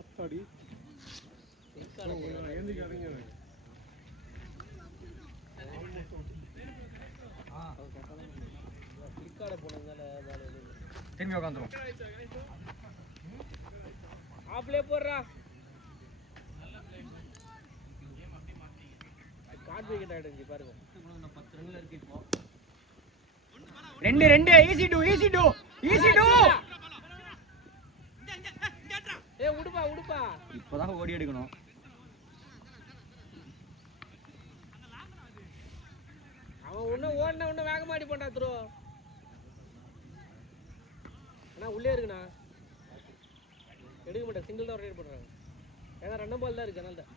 அத்தாடி ஏந்திக்காதீங்க. ஃப்ளிப்கார்ட்டை போனதுனால வேலை திரும்பி உட்காந்துரும். ஆஃப்லே போடுறா. கார்டு விக்கெட் ஆகிடுச்சு பாருங்க. 10 ரன்ல இருக்கு இப்போ. 2 ஈஸி டூ ஏ உடுப்பா இப்போதான் ஓடி எடுக்கணும். அவன் ஒன்றும் வேகமாடி பண்ணா த்ரோ. அண்ணா உள்ளே இருக்குண்ணா. எடுக்க மாட்டேன். சிங்கிள் தான் ரைட் பண்ணுறாங்க. ஏன்னா 2 பால் தான் இருக்கு. அதனால தான்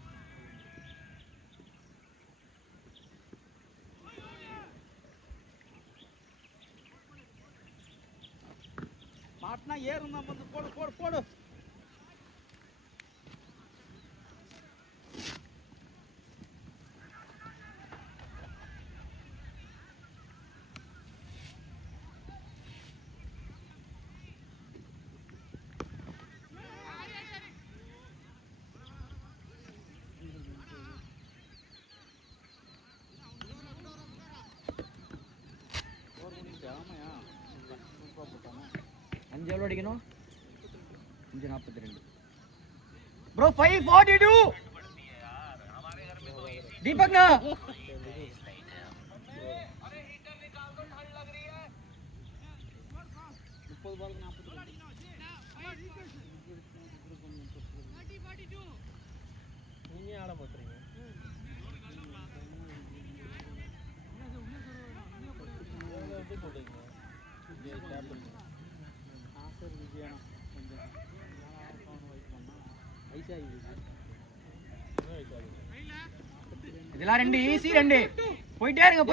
மாட்டினா ஏறும் தான் வந்து போடு. ஆமாயா 5 எவ்வளோ அடிக்கணும்? 5:42 ப்ரோ. 5:42 दीपक ना 30 பாலுக்கு 42. நீங்கள் ஆட மாட்டீங்க. எப்படி போட்டீங்க? ஆசர் விஜயானம் கொஞ்சம் வெயிட் பண்ணால் ஐசாகி இதெல்லாம் 2 ஈஸி 2. போயிட்டே இருங்க.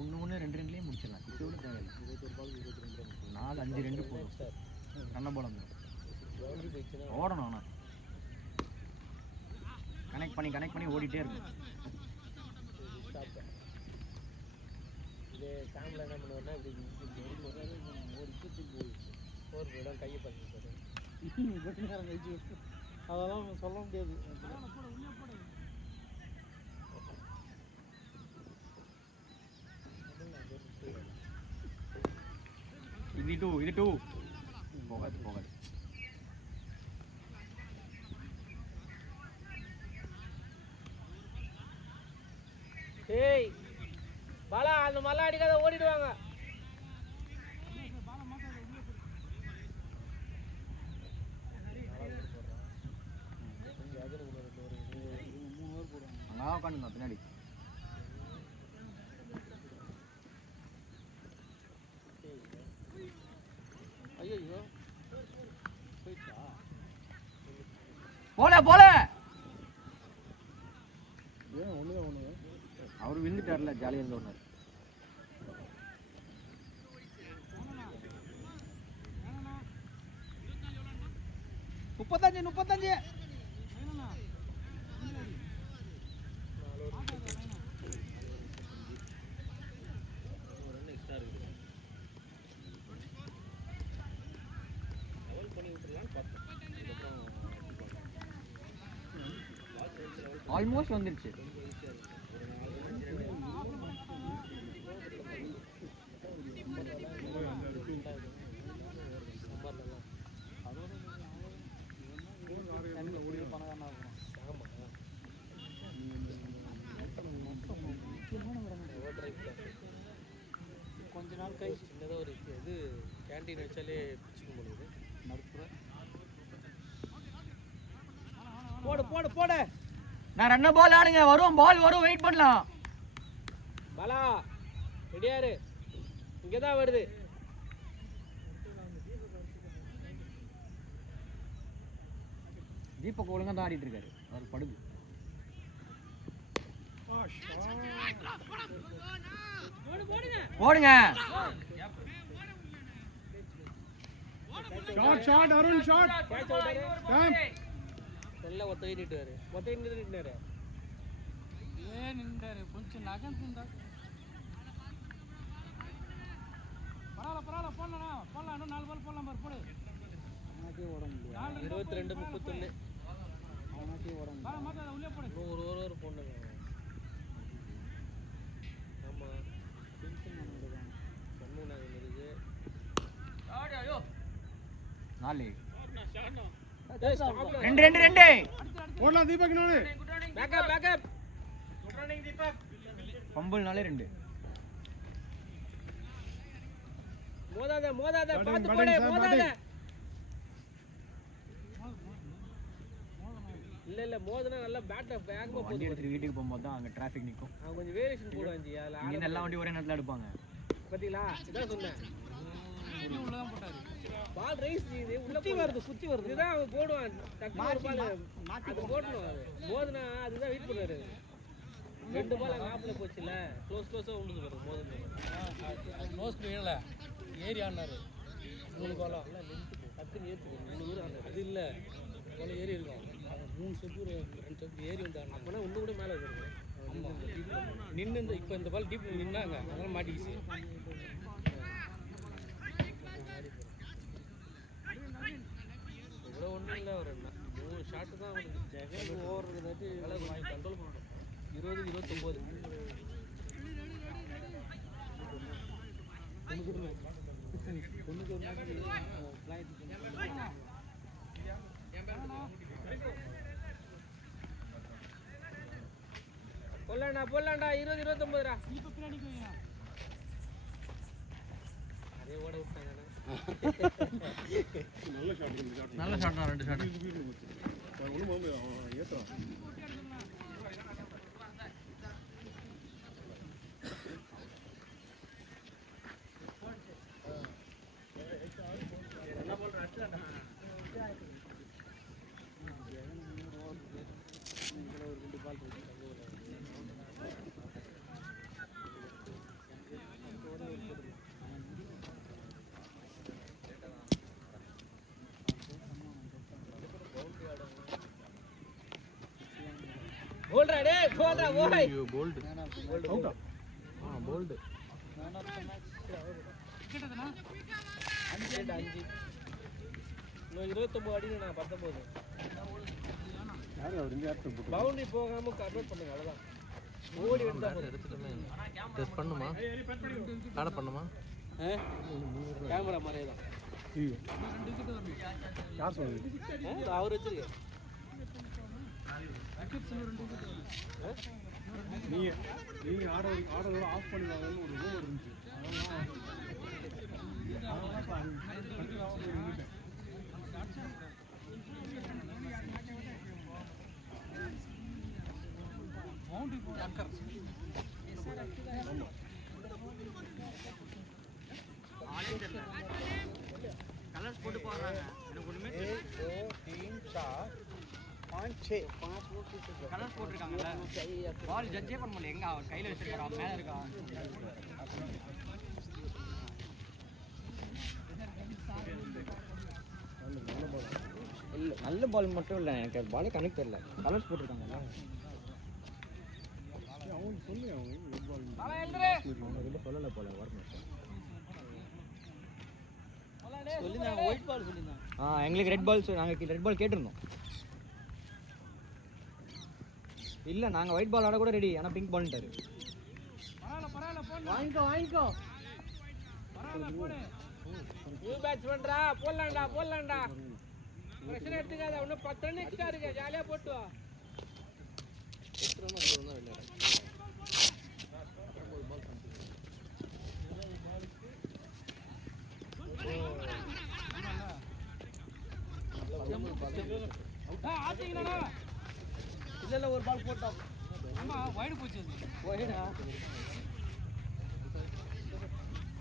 ஒன்று 2 ரன்லேயே முடிச்சிடலாம். இதோட தேவையில்லை. 4 5 2 போதும். கண்ண போல ஓடணும். ஆனால் கனெக்ட் பண்ணி ஓடிட்டே இருக்கும். இது கேமில் என்ன பண்ணுவாருன்னா இப்படி ஒரு இடம் கையை பண்ணிட்டு அதெல்லாம் சொல்ல முடியாது. இது டூ போகாது. ஏய் பாலா அந்த மலை அடிக்காத ஓடிடுவாங்க. அங்கே உட்காந்துங்க பின்னாடி. ஐயோ போயிடுச்சா? போல ஏன் ஒன்று அவர் விழுந்துட்டார்ல, ஜாலியாக இருந்த ஒன்று. முப்பத்தஞ்சு ஆல்மோஸ்ட் வந்துருச்சு. கொஞ்ச நாள் கழிச்சு சின்னதாக ஒரு இது கேண்டீன் வச்சாலே பிடிச்சிக்க முடியுது. போடு நான் 2 பால் ஆடுங்க, பால் வரும், வெயிட் பண்ணலாம். பாலா ரெடியாரு, இங்கே தான் வருது. தீபக் ஒழுங்கா தான் ஆடிட்டு இருக்காரு, அவர் படுது. ஓடுங்க. Shot Arun shot. நல்லா ஒத்த நிட்டுவாரு. ஏன் நின்றாரு? கொஞ்சம் நகர்ந்துண்டா பரவாயில்ல போடலாம். இன்னும் 4 பால் போடலாம் பாரு. போடு. 22-31 உள்ளே போடு. ஒரு பொண்ணுங்க. ஆமா பொண்ணு நாங்கள் இருக்கு. 4 2 ஓடலாம் தீபக். இன்னொன்று பேக்கப் ஃபம்பிள்னாலே 2. மோதாத பார்த்து போடு. மோதாத இல்ல மோதுனா நல்லா பேட் வேகமா வண்டி எடுத்துட்டு வீட்டுக்கு போகும்போது தான் அங்கே டிராஃபிக் நிற்கும். அவன் கொஞ்சம் வேரியேஷன் போடுவாங்க. இங்கே எல்லா வண்டி ஒரே நேரத்தில் எடுப்பாங்க. பார்த்தீங்களா? இதான் சொன்னேன். உள்ள தான் போட்டாரு. பால் ரைஸ் இது உள்ள குத்தி வருது. இதுதான் அவன் போடுவான். டக்குனு ஒரு பால் அது போடணும். அது மோதுனா அதுதான் வெயிட் பண்ணுவாரு. 2 பால் அங்கே ஆஃப்ல போச்சுல, க்ளோஸாக உழுந்து வருது. மோதுனா நோஸ் வீழல ஏறி ஆடினாரு. 3 கோலம் டக்குன்னு ஏற்று 3 தூரம் ஆனாரு. அது இல்லை கோலம் ஏறி இருக்கும். அது 3 ஸ்டெப்பு 2 ஸ்டெப் ஏறி வந்து ஆடினா. அப்போனா இன்னும் கூட மேலே வருது. ஆமாம் நின்று இப்போ இந்த பால் டீப் நின்னாங்க, அதெல்லாம் மாட்டிக்கிச்சு. இவ்வளோ ஒன்றும் இல்லை. ஒரு 3 ஷாட்டு தான் அவனுக்கு. ஜெகன் ஓவருக்கு கண்ட்ரோல் பண்ணணும். 20-29 போடலாம்டா 20-29. அதே ஓட விட்டாங்க. நல்ல ஷாட் தான், 2 ஷாட். ஏற்றுறான். ஐயோ போல்டு அவுட்டா bowled man of the match wicket எதுனா 5 இன்னும் 29 அடினா 19 யாரு அவர் இங்க யாரு போட்டு பவுண்டரி போகாம கன்வெர்ட் பண்ணுங்க அவ்வளவுதான் ஓடி வந்தா எடுத்துட்டமே டெஸ்ட் பண்ணுமா காண பண்ணுமா கேமரா மாதிரியே தான் யார் சொல்லுங்க அவர் வச்சிருக்க நீங்க ஆர்டர் ஆஃப் பண்ணிடுவாங்கன்னு ஒரு ரூம் இருந்துச்சு பவுண்டரி போட்டு கலர்ஸ் போட்டு போறாங்க எனக்கு ஒண்ணுமே 3 4 5 6 கலர்ஸ் போட்டுருக்காங்கல்ல பால் ஜட்ஜே பண்ண முடியல எங்க அவர் கையில வச்சிருக்காரு அவன் மேல இருக்கா இல்ல நல்ல பால் மட்டும் இல்ல எனக்கு பாலே கனெக்ட் தெரியல கலர்ஸ் போட்டுருக்காங்கல்ல அவங்க சொல்லு அவங்க அவங்க சொல்லல போல வரணும் சொல்லிருந்தாங்க ஒயிட் பால் சொல்லிருந்தாங்க எங்களுக்கு ரெட் பால் நாங்கள் ரெட் பால் கேட்டிருந்தோம் இல்லை நாங்கள் ஒயிட் பால் ஆட கூட ரெடி ஆனால் பிங்க் பால்ட்டாரு வாங்கிக்கோ நியூ பேட்ஸ்மேன்டா போடலாம்டா பிரச்சனை எடுத்துக்காத இன்னும் 10 ரன் எக்ஸ்ட்ரா இருக்கு ஜாலியாக போட்டு வா இல்ல ஒரு பால் போட்டா ஆமா வைடு போச்சு அது போயிடா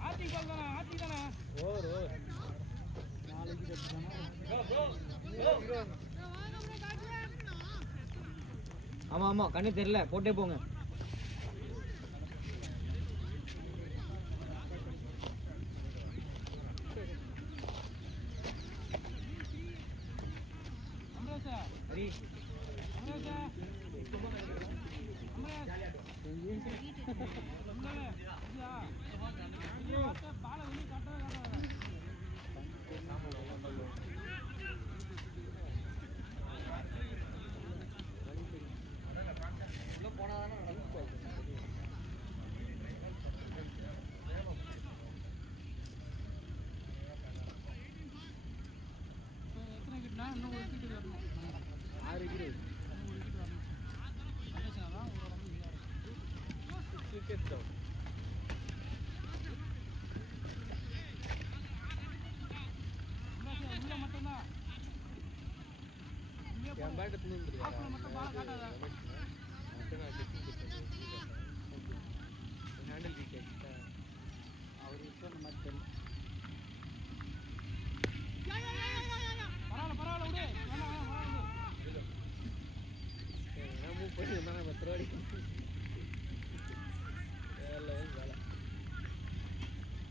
ஆத்தி தானே நாளைக்கு ஆமாம் கண்ணு தெரியல போட்டே போங்க சரி எத்தனை விக்கெட்னா இன்னும் ஒரு விக்கெட் வரணும் 6 விக்கெட் இன்னும் ஒரு விக்கெட் வரணும் வந்துச்சுனாதான் ஒரு ரொம்ப இதாக இருக்கும் 6 விக்கெட் டவுன் உள்ள மட்டும்தான் என் பேட் எடுத்துன்னு ஆஃப்ல மட்டும் பால் காட்டாத ஹேண்டில் விக்கெட் அவர் சொன்ன மாதிரி தெரியல பரவாயில்ல விடு வேணாம் மூவ் பண்ணி இருந்தாங்க 10 ரூபாய் வேலை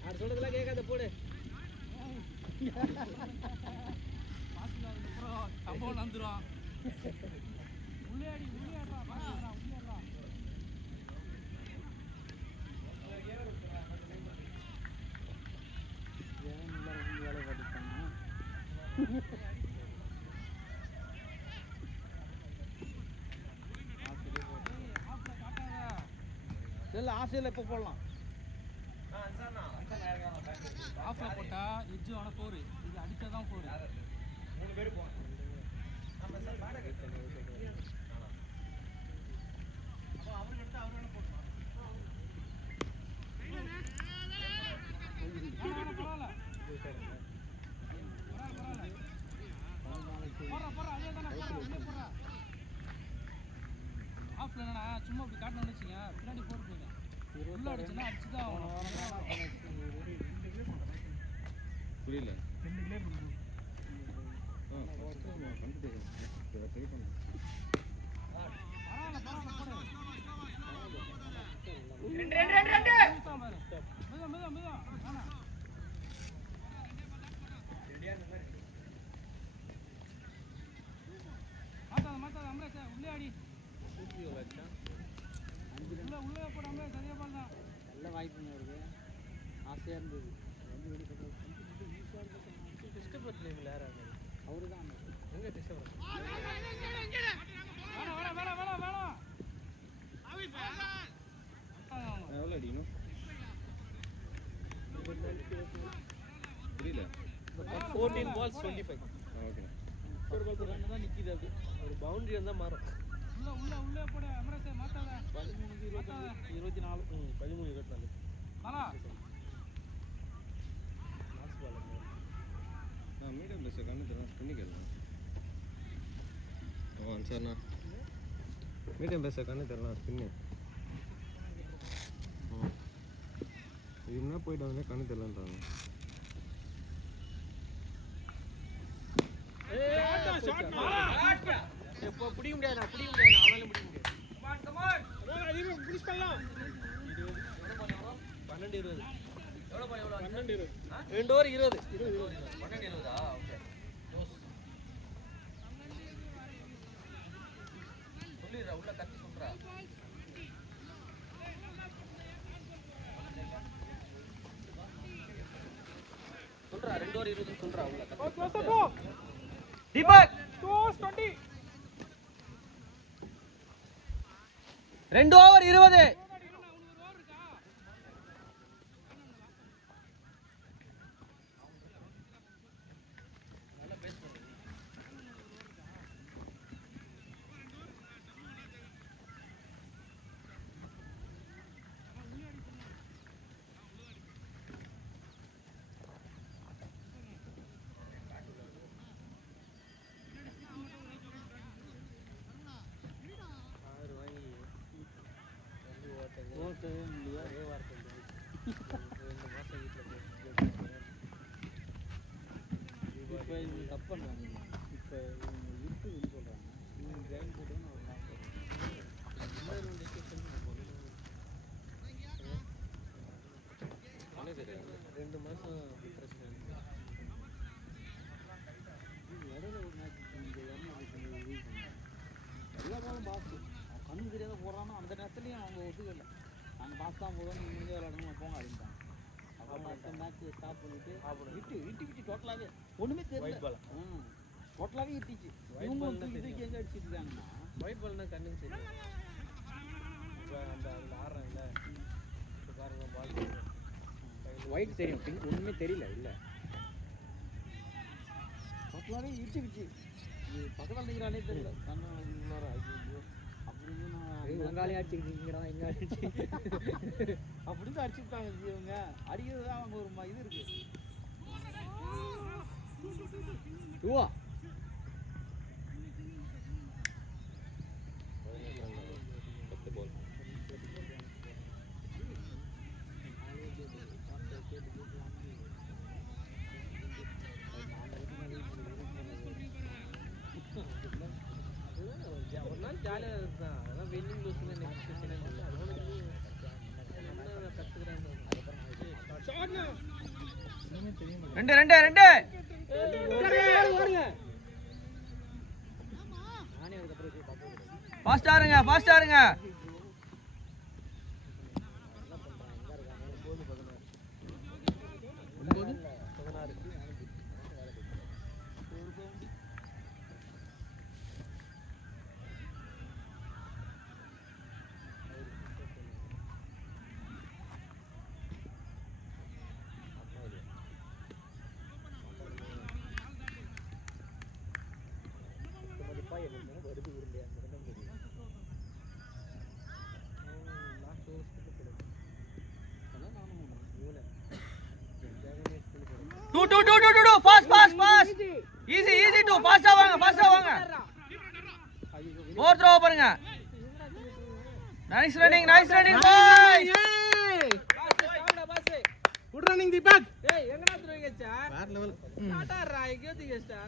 யார் சொல்றதெல்லாம் கேட்காத போடு அப்புறம் சம்பவம் வந்துடும் உள்ளே ஆடுறா வேலை பார்த்துட்டாங்க இல்லை ஆசையில் இப்போ போடலாம் ஆஃப்ல போட்டா எஜ்ஜு ஆன 4 இது அடிச்சா தான் 4 3 பேர் போவாங்க ஆஃப்ல என்னன்னா சும்மா அப்படி காட்டணும்னு வச்சுங்க பின்னாடி போட்டு போயிங்க உள்ள அடிச்சுன்னா அடிச்சுதான் ஆகணும் புரியல மாத்தாத அம்ரேஷ் உள்ளே ஆடி வாய்ப்புங்க அவருக்கு. ஆசையாக இருந்தது வந்து வெளியே கிறிஸ்டபர் நேமில் யார் அவரு தான் எங்கே கிறிஸ்டபர் எவ்வளோ அடிக்கணும் புரியல 14 balls 25 ஓகே ஒரு பால் ரன் தான் நிற்கிது. அப்படி ஒரு பவுண்டரி வந்தால் மாறும் 13 24 13 24 நான் மீடியம் பேச கண்ணு தரேன் பண்ணிக்கலாம் சரிண்ணா மீடியம் பேச கண்ணு தரலாம் ஸ்பின்னு இது என்ன போயிட்டு வந்து கண்ணு தரலான்றாங்க இப்போ பிடிக்க முடியாது அவனால பிடிக்க முடியாது 12 20 2 ஓவர் 20 12 20 ஓகே சொல்லிடுறா உள்ள கத்தி சொல்றா சொல்றா 2 ஓவர் 20 சொல்றா உள்ள தீபக் 20 2 ஓவர் 20 ஓட்டவே முடியல. ஒரே வார்த்தை 2 மாசம் வீட்டில் இப்போ இவங்க தப்பு பண்ணுறாங்க. இப்போ இவங்க இருக்குதுன்னு சொல்கிறாங்க. இவங்க ஜாயின் போட்டோன்னு ஒரு மாதம் ரெண்டு மாதம் பிரச்சனை இடையில ஒரு மேட்ச் இந்த எல்லா பாலும் பாஸ் கண்ணு தெரியாத போடுறானோ அந்த நேரத்துலையும் அவங்க ஒத்துக்கல. நாங்கள் பாஸ் தான் போதும் நீங்கள் முடிஞ்ச விளையாடணும் போங்க அப்படின்ட்டாங்க. அப்புறம் அடுத்த மேட்ச் ஸ்டாப் பண்ணிட்டு விட்டு டோட்டலாகவே ஒன்றுமே தெரியல. டோட்டலாகவே விட்டுச்சு. இவங்க இதுக்கு எங்கே அடிச்சுட்டு இருக்காங்கன்னா ஒயிட் பால்னா கண்ணுக்கு சரி இப்போ அந்த ஆடுறாங்கல்ல இப்போ பாருங்க பால் ஒயிட் தெரியும் பிங்க் ஒன்றுமே தெரியல இல்லை டோட்டலாகவே விட்டுச்சு. இது பக்கத்தில் நிற்கிறானே தெரியல. கண்ணு உள்ளார ஐயோ அப்படின்னு நான் உங்காலையும் அடிச்சுக்கிட்டீங்கடா எங்கே அடிச்சு அப்படின்னு அடிச்சுட்டாங்க. இவங்க அடிக்கிறது தான் அவங்க ஒரு இது இருக்கு. ரூவா ஒரு நாள் ஜாலியாக இருக்குதான். அதெல்லாம் வெல்லிங் லூஸுங்க நெக்ஸ்ட் ரெண்டு ரெண்டு ரெண்டு ஃபாஸ்டா இருங்க ஃபாஸ்டா இருங்க. Too fast fast fast easy easy too ஃபாஸ்டா வாங்க ஓவர் த்ரோ பாருங்க. Nice running boy. Good running Deepak. ஏய் எங்கடா த்ரோங்கச்சா வேற லெவல் ஸ்டார்ட் ஆறா எங்க தீங்கஸ்டா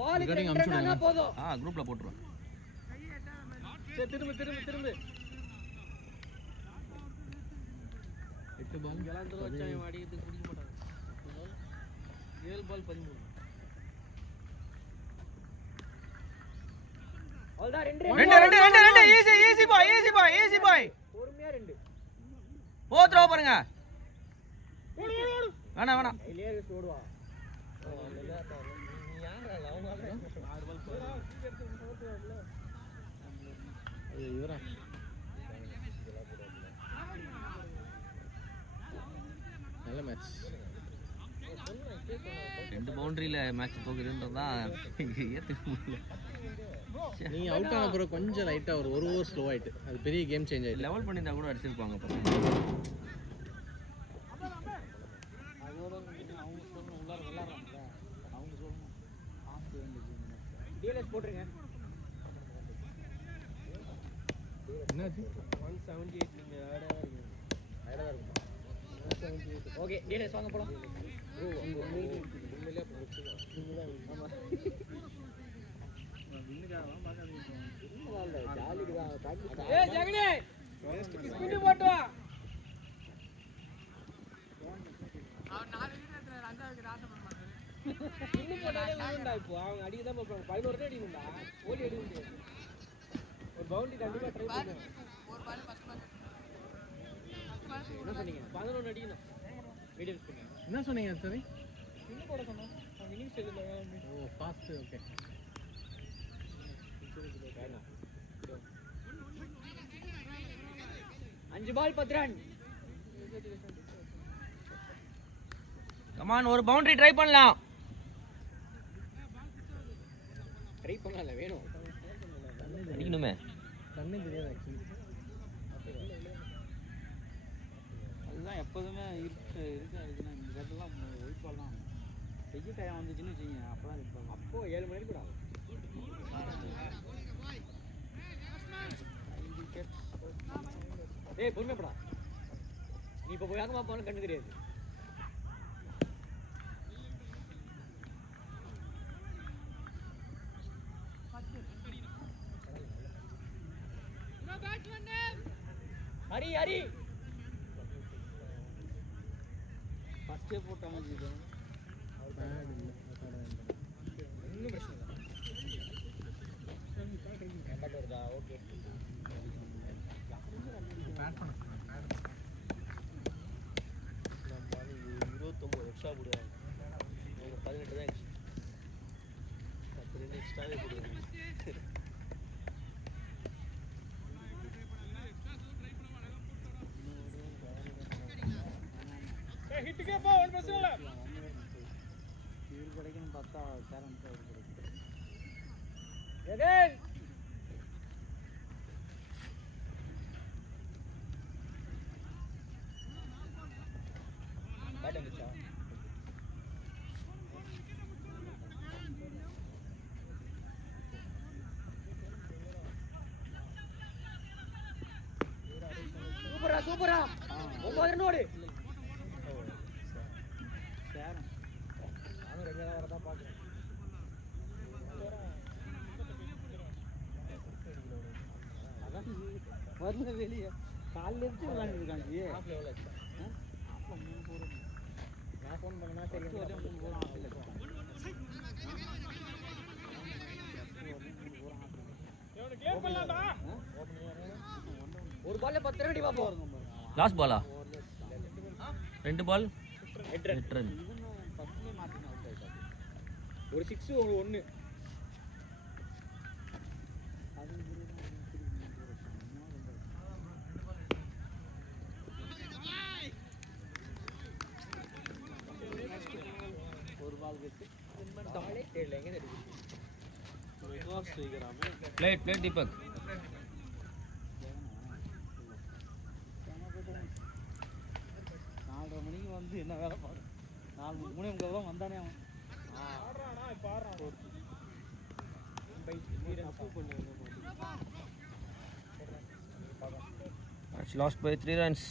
பால் கரெக்ட்டா போதும். குரூப்ல போட்டுறோம். சரி திரும்ப 8 பால் கலாந்தர வச்சா இவன் அடிக்கிறதுக்கு பிடிக்க மாட்டாங்க. 7 பால் 13. அவ்வளவுதான் ரெண்டு ஈஸி பாய் பொறுமையா ரெண்டு ஓ த்ரோ பாருங்க. வேணாம் வேணாம். கையிலே வச்சு ஓடுவா. இவரா நல்ல மேட்ச். 2 பவுண்டரியில மேட்ச் போகுதுன்றதா ஏத்துக்க முடியல. நீங்க அவுட் ஆன பிறகு கொஞ்சம் லைட்டா ஒரு ஓவர் ஸ்லோ ஆயிட்டு அது பெரிய கேம் சேஞ்ச் ஆயிட்டு. லெவல் பண்ணியிருந்தா கூட அடிச்சிருப்பாங்க. அதோட அவங்க சொல்லணும் உள்ளார விளாட்றாங்கல்ல அவங்க சொல்லணும் காசு வேண்டியது. டிஎல்எஸ் போட்டுருங்க. என்னாச்சு 178 நீங்க ஆடா இருக்கு. ஆயிரம் தான் இருக்குமா? ஓகே டிஎல்எஸ் வாங்க போலாம். உண்மையிலே போச்சுங்க. ஆமா. வின்னுக்காகலாம் பார்க்காதீங்க. இல்ல ஜாலிக்கு தான் பிராக்டிஸ். ஏய் ஜெகனே ஸ்பின் போட்டு வா. அவன் 4 விக்கெட் எடுத்தாரு. 5வது விக்கெட் ஆட்ட பண்ண மாட்டாரு. ஸ்பின் போட்டாலே வின்டா. இப்போ அவங்க அடிக்க தான் பார்ப்பாங்க. 11 அடிக்கும்டா. ஓடி அடிக்க முடியாது. ஒரு பவுண்டரி கண்டிப்பா ட்ரை பண்ணுங்க. ஒரு பால் ஃபர்ஸ்ட் பால். என்ன சொன்னீங்க? 11 அடிக்கணும். Medium spin. என்ன சொன்னீங்க சரி? ஸ்பின் போட சொன்னோம். அவங்க இன்னிங்ஸ் எழுதல. ஓ ஃபாஸ்ட் ஓகே. 5 பால் 10 ரன். கமான் ஒரு பவுண்டரி ட்ரை பண்ணலாம். ட்ரை பண்ணல வேணும். அடிக்கணுமே. கண்ணே தெரியாது ஆக்சுவலி. அதுதான் எப்போதுமே இருக்கு இருக்குன்னா இந்த இடத்துலாம் ஒயிட் பால் தான். வெஜ்ஜி டைம் வந்துச்சுன்னு வச்சுங்க அப்போலாம் இருப்பாங்க. அப்போ 7 மணிக்கு கூட ஆகும். ஏய் பொறுமைப்படா. நீ இப்போ வேகமாக போன கண்ணு தெரியாது. ஹரி ஹரி ஃபஸ்ட்டே போட்டாங்க இது. ஒன்றும் பிரச்சனை இல்லை. எம்பாட் வருதா? ஓகே. பேட் பண்ண 29 எக்ஸ்ட்ரா போடுவாங்க. 18 தான் எக்ஸ்ட்ரா. 10 ரன் எக்ஸ்ட்ராவே போடுவாங்க. ஹிட்டுக்கே போ. ஒரு பிரச்சனை இல்ல. இவர் கிடைக்குன்னு பார்த்தா சேரன் அவர் கிடைக்கும். எதேன் பேட் வந்துச்சா? சூப்பரா சூப்பரா. 9 ரன் ஓடு. சேரன் நானும் ரெகுலராக வரதா பார்க்குறேன். அதான் வரல வெளியே காலையில் எடுத்து விளாண்டுருக்காங்க. ஆஃப்ல எவ்வளோ ஆச்சு? ஆஃப்ல 3 போகிறோம். நான் ஃபோன் பண்ணனா சரி ஃபஸ்ட்டு வந்து வரலையும் 3 போகிறோம் ஆஃபில் இருக்கும். இவனை கிளியர் பண்ணலாம்டா. ஒரு பால்ல 10 ரன் அடி பாப்போம். லாஸ்ட் பாலா 2 பால் 8 ரன். 8 ரன். இவனும் ஃபஸ்ட்லேயே மாற்றின அவுட் ஆகிட்டாரு. ஒரு 6 ஒரு 1. அது ஒரு பால் விட்டு தாளே தெரியல எங்க தெரியுது. பிளேட் தீபக். 4:30 மணிக்கு வந்து என்ன வேலை பாரு. 4:30 தான் வந்தானே அவன். ஆடுறானா இப்ப ஆடுறான். Match lost by 3 runs.